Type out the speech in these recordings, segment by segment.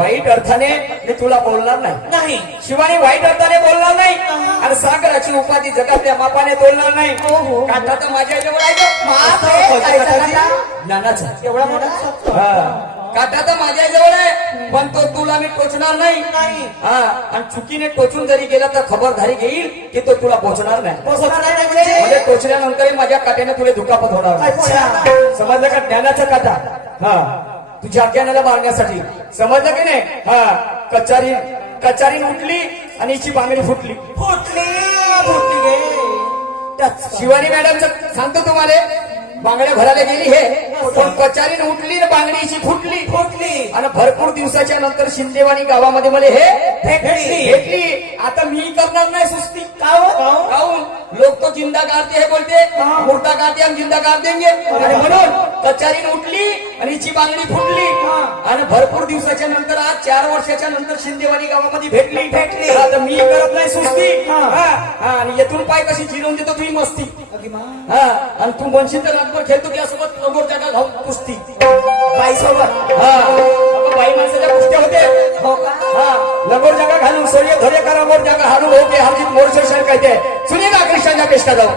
वाईट अर्थाने मी तुला बोलणार नाही. शिवानी वाईट अर्थाने बोलणार नाही. आणि सागराची उपाधी जगातल्या मापाने तोलणार नाही. काटा तर माझ्या जवळ आहे ज्ञानाचा एवढा मोठा काटा तर माझ्या जवळ आहे, पण तो तुला मी टोचणार नाही. हा, आणि चुकीने टोचून जरी गेला तर खबरदारी घेईल की तो तुला पोचणार नाही. म्हणजे टोचल्यानंतरही माझ्या काट्याने तुला दुखापत होणार नाही. समजलं का? ज्ञानाचा काटा हा तुझ्या अज्ञानाला मारण्यासाठी. समजलं की नाही? हा, कचारी उठली आणि हिची बांगडी फुटली. शिवानी मॅडमचं सांगतो तुम्हाला, बांगड्या भरायला गेली हे, पण कचारीने उठली ना बांगडीची फुटली. आणि भरपूर दिवसाच्या नंतर शिंदेवाणी गावामध्ये मला हे भेटली. आता मी करणार नाही सुस्ती. काहून? लोक तो जिंदा गाते हे बोलते, मुर्दा गाते हम जिंदा गात देंगे. आणि म्हणून कचारीने उठली आणि हिची बांगडी फुटली. आणि भरपूर दिवसाच्या नंतर आज 4 वर्षाच्या नंतर शिंदेवाणी गावामध्ये भेटली. आता मी करत नाही सुस्ती. आणि येथून पाय कशी जिरवून देतो तुम्ही मस्ती. हा, आणि तू म्हणशील तर रातभर खेळतो त्यासोबत लगोर जागा घालून कुस्ती बाई सोबत. बाई माणसाच्या कुस्त्या होते. हा, लगोर जागा घालून सोये धरे करा मोर जागा हारू होते हरजीत मोर्चे शहर कहते. सुनिए ना कृष्णाच्या पेशका जाऊ.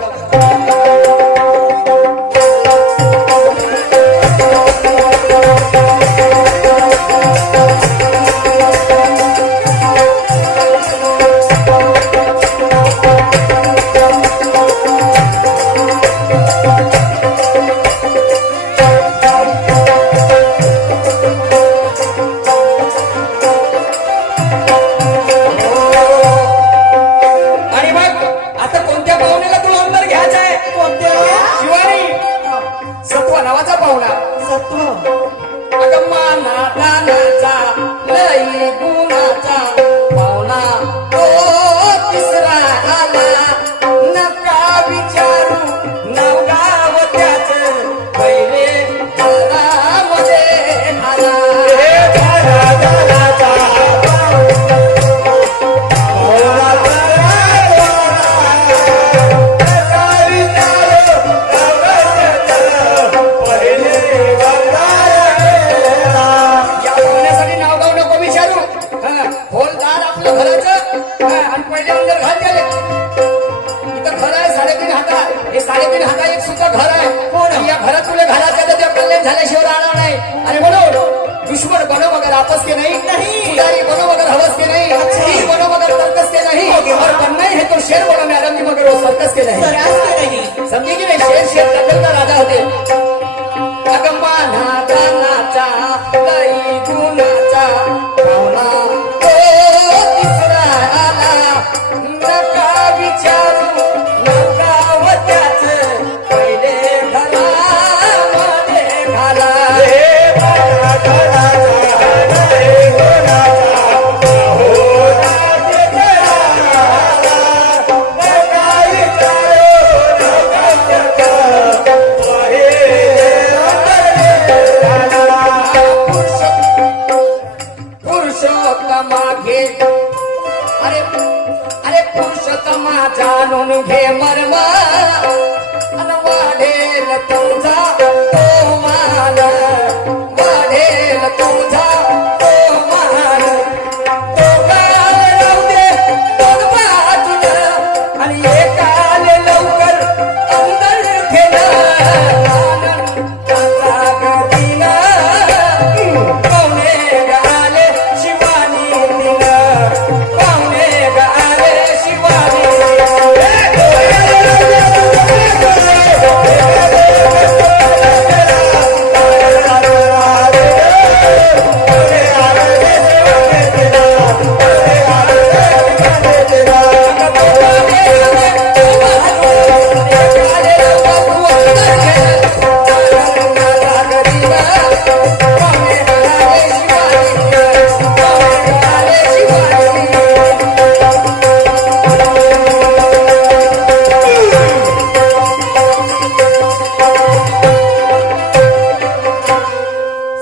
दुश्मन बनो मगर आपस के नहीं, पुजारी बनो मगर हवस के नहीं, हीर बनो मगर तर्कस के नहीं, और बनना ही है तो शेर बनो मैडम जी मगर वो सर्कस के नहीं. समझे की नाही? शेर दखल का राजा होते. अगंबा नाचा नाचा लई गुणाचा भावना तो तिसरा आला. नका विचारू नका त्याच पहिले घरामध्ये घाला. जाणून घे मर्म आणि वाढेल तुझा तो मान, वाढेल तुझा तो मान. तो काल राहू दे दोन बाजून आणि एकाल लवकर अंदर घेणं. आनंदाचा गतीनं पाहुणे गाले शिवानी तिनं, पाहुणे गाले शिवानी.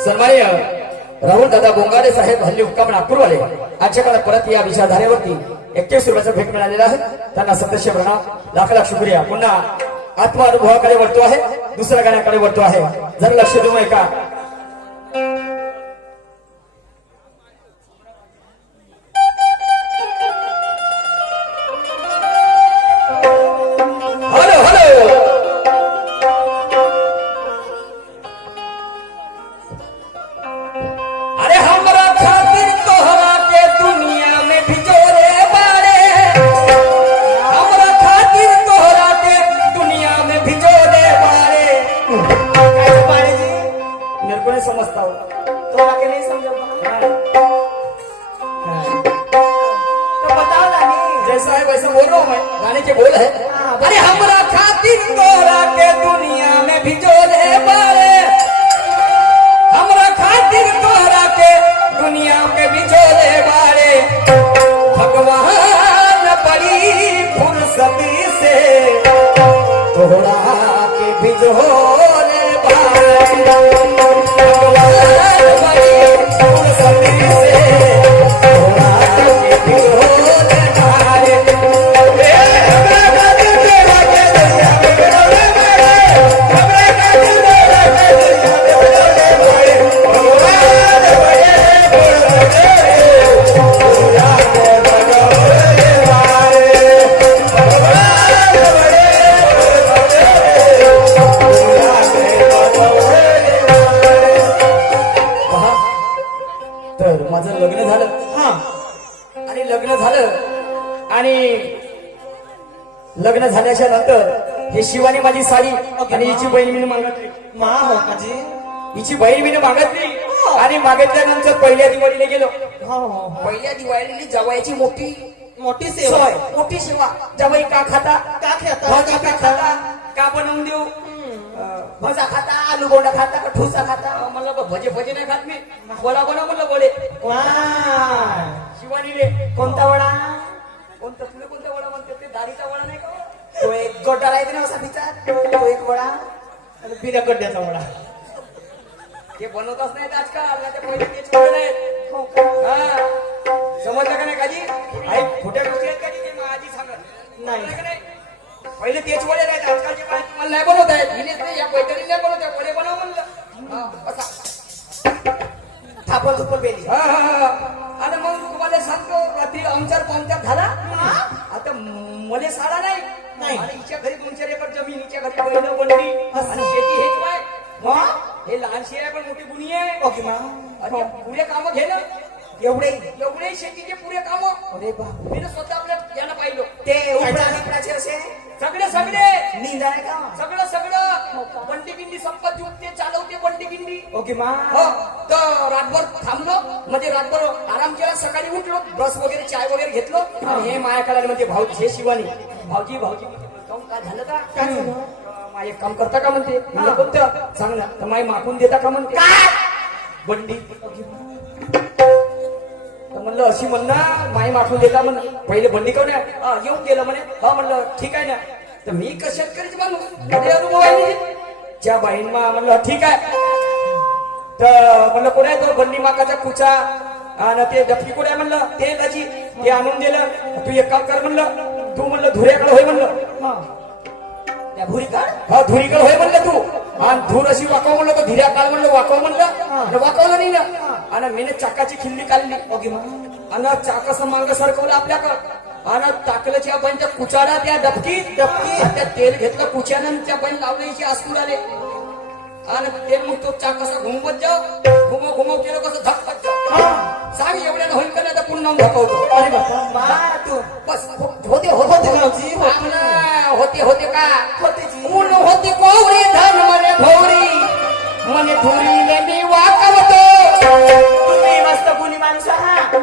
सन्माननीय राहुल दादा बोंगाडे साहेब हल्ली हुक्काम नागपूरवाले आजच्या काळात परत या विचारधारेवरती 21 रुपयाचा भेट मिळालेला आहे. त्यांना सदस्य प्रणाम, लाख लाख शुक्रिया. पुन्हा आत्मानुभवाकडे वळतो आहे, दुसऱ्या गाण्याकडे वळतो आहे. जर लक्ष देऊ का तो बताओ ना नहीं। जैसा है वैसा बोल रहा हूँ मैं, गाने के बोल है। अरे हमरा खातिर तोरा के दुनिया में भिजोले बारे, हमरा खातिर तोरा के दुनिया में भिजोले बारे, भगवान बड़ी फुर्सती से तोरा के भिजोले बारे, भगवान बड़ी फुर्सती से तोरा के भिजोले बारे। तर माझं लग्न झालं, हा आणि लग्न झालं आणि लग्न झाल्याच्या नंतर हे शिवानी माझी साडी आणि हिची बहीण मी मागितली, मा हो काजी हिची बहीण मी मागितली आणि मागितल्यानंतर पहिल्या दिवाळीला गेलो. हो हो पहिल्या दिवाळीला जवायची मोठी मोठी सेवा सोय, मोठी सेवा. जवाई का खाता, का खाता भाजी का खाता, का बनवून देऊ, भजा खाता, आलू गोंडा खाता का ठुसा खाता. म्हणलं भजे भजे नाही खात मी, बोला बोला म्हणलं बोले. वाह शिवानीले कोणता वडा कोणतं, तुला कोणता वडा म्हणते ते, दारीचा वडा नाही का? तो एक गोटा राहते ना असा तिचा, तो एक वडा आणि बिना गड्ड्याचा वडा. ते बनवतच नाहीत आजकाल, नाही ते पहिले तेच वडे नाहीत. हो का? हा. समजलं का नाही काजी? आई खोट्या गोष्टी आहेत काजी, ते माझी सांगत नाही. समजलं का नाही? पहिले तेच वडे नाहीत, आजकालचे काय तुम्हाला नाही बनवत आहेत, हिनेच नाही, या पैठणी नाही बनवत आहे, वडे बनव म्हणलं. हा, असा थापल थुपल बेली. हा, हा, हा. आता मग तुम्हाला सांगतो, रात्री आमचार पाहुणचार झाला. आता मले साडा नाही, नाही. आणि हिच्या घरी 2-4 एकर जमीन, हिच्या घरी पहिलं बनली आणि शेती हेच काय. हे लहानशी आहे पण मोठी गुणी आहे. ओके मा आणि पुरे काम घेणं, एवढे एवढे शेतीचे पुरे काम अरे बाप मी स्वतः आपल्या यानं पाहिलं. ते उपडा निपडाचे असे सगळे सगळे निंदा आहे का? सगळं सगळं बंडी गिंडी संपत जुळते, चालवते बंडी गिंडी. ओके मा हो, तर रातभर थांबलो, म्हणजे रातभर आराम केला, सकाळी उठलो, ब्रश वगैरे चाय वगैरे घेतलो आणि हे मायाकडे म्हणते भाऊजी, हे शिवानी भाऊजी भाऊजी काहून काय झालं का? काय झालं? मा एक काम करता का म्हणते. म्हणलं कोणतं सांग ना. तर माई मागून देता का म्हणते. बंडी. तर म्हणलं अशी म्हणणं माई मागून देता म्हण. पहिले बंडी कोण आहे, येऊन गेलं म्हणे. हा म्हणलं ठीक आहे ना. तर मी का शेतकरीच माणूस, कधी अनुभव आहे त्या बाईंना. म्हणलं ठीक आहे. तर म्हणलं कोण आहे तो बंडी माकाचा कुचा आणि ते डबकी कोण आहे म्हणलं, ते त्याची ते आणून दिलं. तू एक काम कर म्हणलं, तू म्हणलं धुऱ्याकडे होय म्हणलं. त्या भुरीकाड हा धुरीकडे होय म्हणलं तू. आणि धूर अशी वाकव म्हणलं, तर धिऱ्या काढ म्हणलं, वाकव म्हणलं. आणि वाकवलं नाही ना. आणि मीने चाकाची खिल्ली काढली. ओके मा आणि चाक असं मांग सरकवलं आपल्याकडं आणि टाकलं त्या बाईंच्या कुचाडा त्या डबकी आणि त्या तेल घेतलं कुच्यानं, त्या बाई लावल्याची आसपूर आले आणि तेल मग तो चाक कसा घुमवत जाऊ, घुमव केलं कसं धक सांग एवढ्यानं होईल का नाही तर पुन्हा धकवतो. अरे बापा मा तू बस होते होते भाऊजी, होते होते का होते जी. ऊन होती कोवरी धन मने भोवरी मने धुरीले मी वाकवतो. तुम्ही मस्त गुणी माणूस आहात.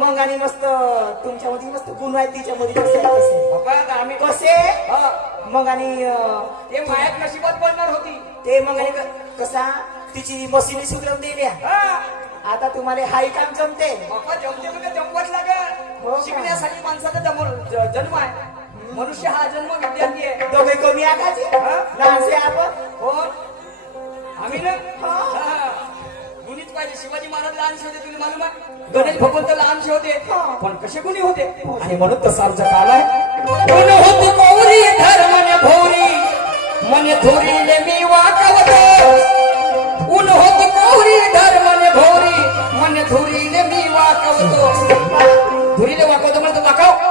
मग आणि मस्त तुमच्यामध्ये मस्त गुण आहेत, तिच्यामध्ये कसे आहेत कसे बाबा आता आम्ही कसे हा, मग आणि ते मायात नशिबात पडणार होती. ते मग आणि कसा तिची मशीनी सुधरवून दिल्या. हा, आता तुम्हाला हाई काम जमते. बाबा जमते म्हणजे जमवत हो लागत. का? शिकण्यासाठी माणसाचा जन्म आहे. मनुष्य हा जन्म विद्यार्थी आहे. दोघे कमी आकाची हा? लहानसे आपण कोण आम्ही ना हा. हा. गुणीच पाहिजे. शिवाजी महाराज लहानशे होते, तुला मालूम आहे. गणेश भगवंत लहानशे होते, पण कसे गुणी होते. आणि म्हणून तसा आमचा काल आहे. गुण होती कोवरी धर्मने भोरी मने धुरीले मी वाकवतो. ऊन होती कोवरी धर्मने भोरी मने धुरीले मी वाकवतो. धुरीले वाकवतो म्हणतो वाकव.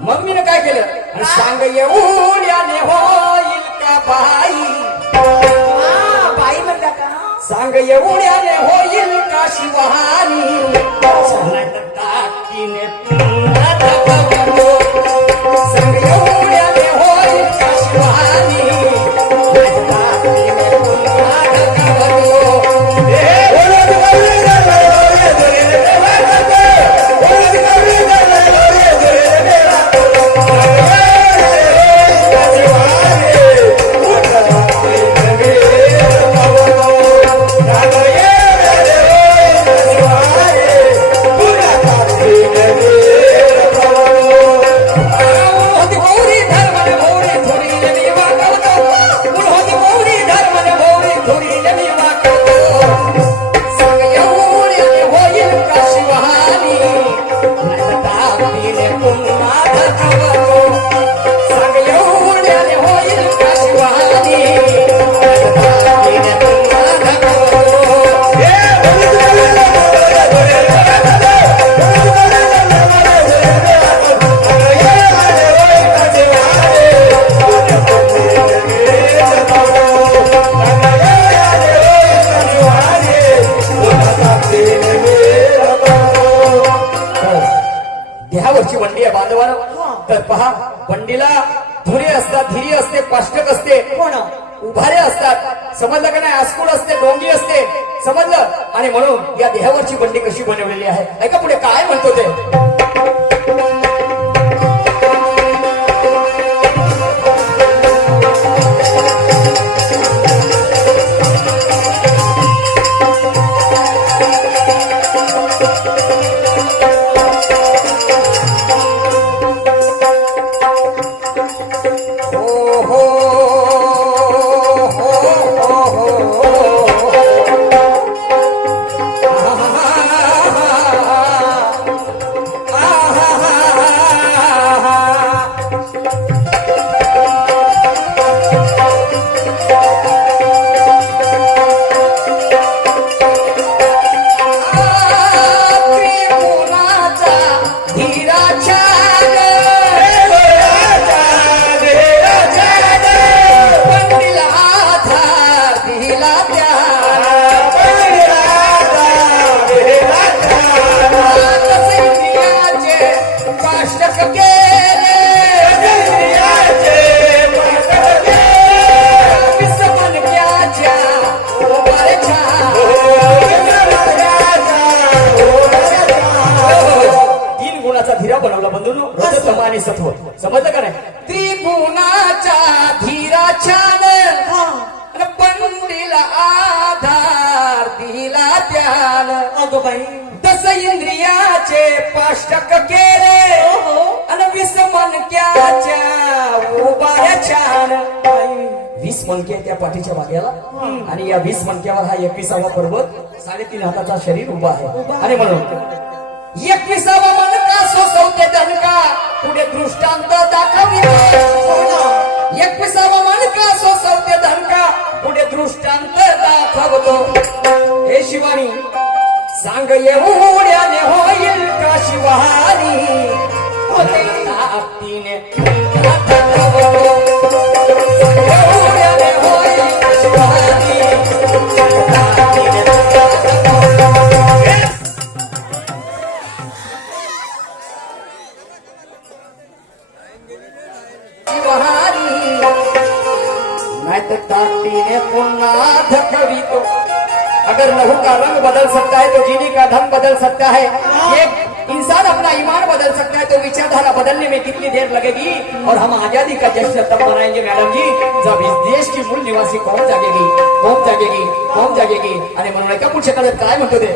मग मी काय केलं, आणि सांग एवढ्याने होईल का बाई, बाई म्हणता का? सांग एवढ्याने होईल का शिवानी, टाकीने तुला दाखवतो. सांग एवढ्याने होईल का शिवानी, टाकीने तुला दाखवतो. बांधवानं तर पहा बंडीला धुरी असतात, धीरी असते, पाष्टक असते, कोण उभारे असतात, समजलं का नाही, आस्कुड असते, डोंगी असते, समजलं. आणि म्हणून या देहावरची बंडी कशी बनवलेली आहे ऐका पुढे काय म्हणतो ते. सत्व समजलं का नाही. त्रिगुणाचा धीरा छान पंडिला आधार दिला त्यान. अगो बाई दस इंद्रियाचे पाष्टक केले आणि 20 मनक्याच्या उभाऱ्या छान. 20 मनके त्या पाठीच्या माग्याला आणि या 20 मनक्यावर हा 21वा पर्वत 3.5 हाताचा शरीर उभा आहे. आणि म्हणून 21वा मनका सोसवते दणका पुढे दृष्टांत दाखवितो. 21वा मनका सोसवते दणका पुढे दृष्टांत दाखवतो. हे शिवानी सांग एवढ्याने होईल का शिवानी होते ताकदीने एवढ्याने होईल का शिवानी ताकदीने मैं तो ताकतीने पुन्हा धकवितो. अगर लहू का रंग बदल सकता है तो जीने का ढंग बदल सकता है. एक इंसान अपना ईमान बदल सकता है तो विचारधारा बदलने में कितनी देर लगेगी. और हम आजादी का जश्न तब मनाएंगे मैडम जी जब इस देश की मूल निवासी कौम जागेगी, कौम जागेगी, कौम जागेगी. आणि म्हणून एका पुढच्या काळात काय म्हणतो ते.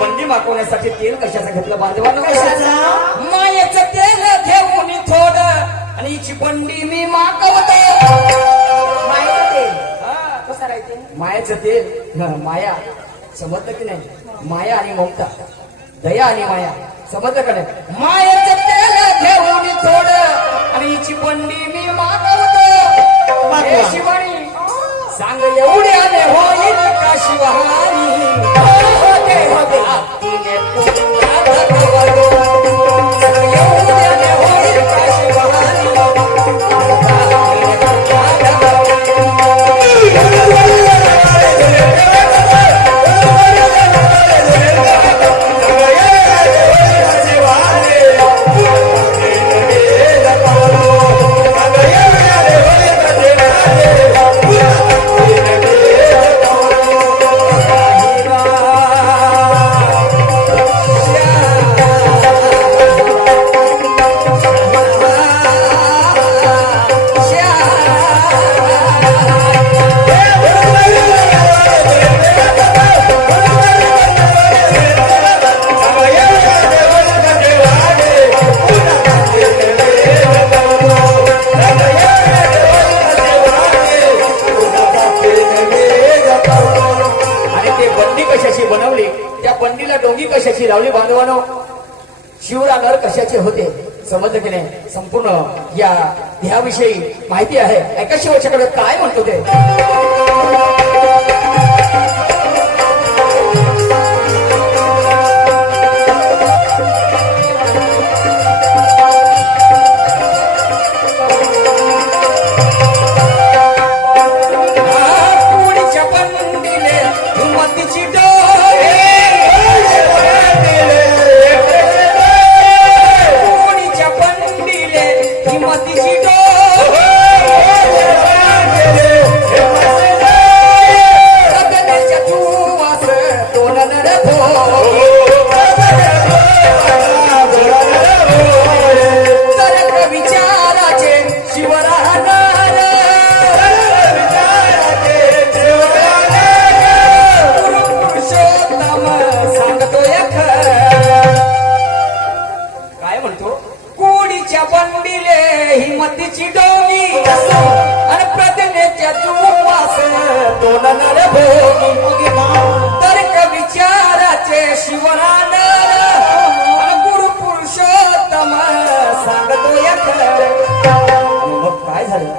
बंडी मागवण्यासाठी तेल कशाचं घेतलं बांधवानं. मायेचं तेल घेऊन थोडं आणि हिची बंडी मी मागवतो. मायेचं तेल कसं राहते. मायाचं तेल माया समजलं की नाही. माया आणि ममता, दया आणि माया समजलं का नाही. मायेचं तेल घेऊन थोडं आणि हिची बंडी मी मागवतो. हे शिवानी सांग एवढ्याने होईल का शिवानी होते होते तिने पुन्हा धकवतो. एवढ्याने होईल का शिवानी शिवरात्रीला डोंगी कशाची लावली बांधवानो, शिवरा नर कशाचे होते, समजलं की नाही? संपूर्ण या ह्याविषयी माहिती आहे. ऐका शेवटच्याकडे काय म्हणतो ते. कुडीच्या पंडिले हिमतीची डोळे, कुडीच्या पंडिले हिमतीची डोळे, रगण्याच्या जुवास दोन नर भोगी, तरक विचाराचे शिवराहणार, पुरुषोत्तम सांगतोय खरं. काय म्हणतो? कुडीच्या बंडीले हिमतीची डोंगी, आणि प्रतिमेच्या जुवास दोन नर भोगी, तर्क विचाराचे शिवरानर, आणि गुरु पुरुषोत्तम सांगतोय खरं. मग काय झालं?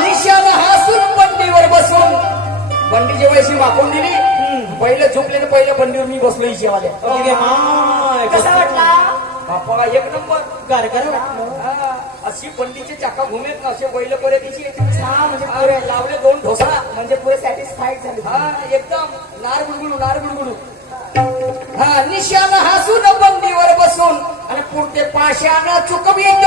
निशान हसून बंडीवर बसून, बंडी जेव्हा वाकून दिली, पहिलं झोपलेलं पहिलं बंडीवर मी बसलो जेवायला. कसा वाटला? बापा एक नंबर. गारगार वाटलं. हा, अशी बंडीचे चाका घुमेत ना, असे बैल बरे तिची हा, म्हणजे पुरे लावले दोन ढोसा. म्हणजे पुरे सॅटिस्फाईड झाले. हा, एकदम नार गुडगुडू नार गुडगुडू. हा, निशान हसून बंडीवर बसून, आणि पुढते पाशानं चुकवित,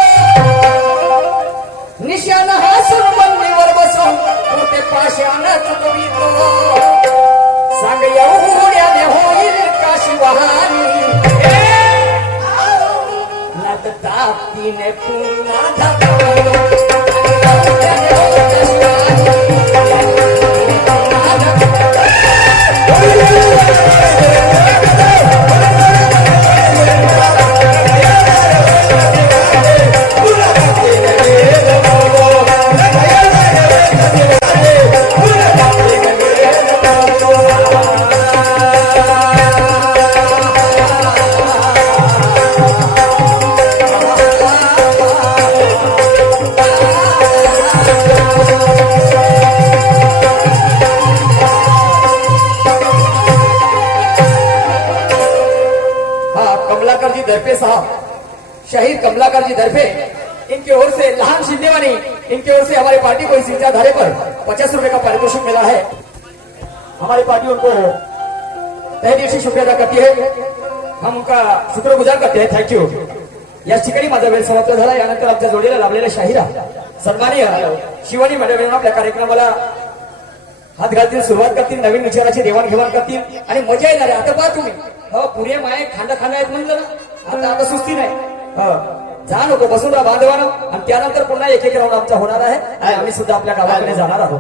निशान हसून बंडीवर बसून, पुढते पाशानं चुकवितो, सांग एवढ्याने होईल का शिवहानी, नात तापतीने पुन्हा धकावलो, एवढ्याने होईल का शिवहानी, पुन्हा धकावलो. कमलाकर जी दरफे साहब, शहीद कमलाकर जी दरफे, इनकी ओर से लहान शिंदेवानी, इनकी ओर से हमारी पार्टी को इस विचारधारे पर 50 रुपए का पारितोषिक मिला है. हमारी पार्टी उनको तहे दिल से शुक्रिया अदा करती है. हम उनका शुक्रगुजार करते हैं. थँक्यू. या ठिकाणी माझा वेळ समाप्त झाला. यानंतर आमच्या जोडीला लाभलेला शाहिरा सन्माननीय शिवानी मॅडम यांना आपल्या कार्यक्रमाला हात घालतील, सुरुवात करतील, नवीन विचाराची देवाणघेवाण करतील, आणि मजा येणार आहे. आता पहा तुम्ही, हो पुरे माये खांदा आहेत म्हणलं ना, आता सुस्ती नाही. जा नको, बसून राहा बांधवानं, आणि त्यानंतर पुन्हा एक एक राऊंड आमचा होणार आहे, आणि आम्ही सुद्धा आपल्या गावाकडे जाणार आहोत.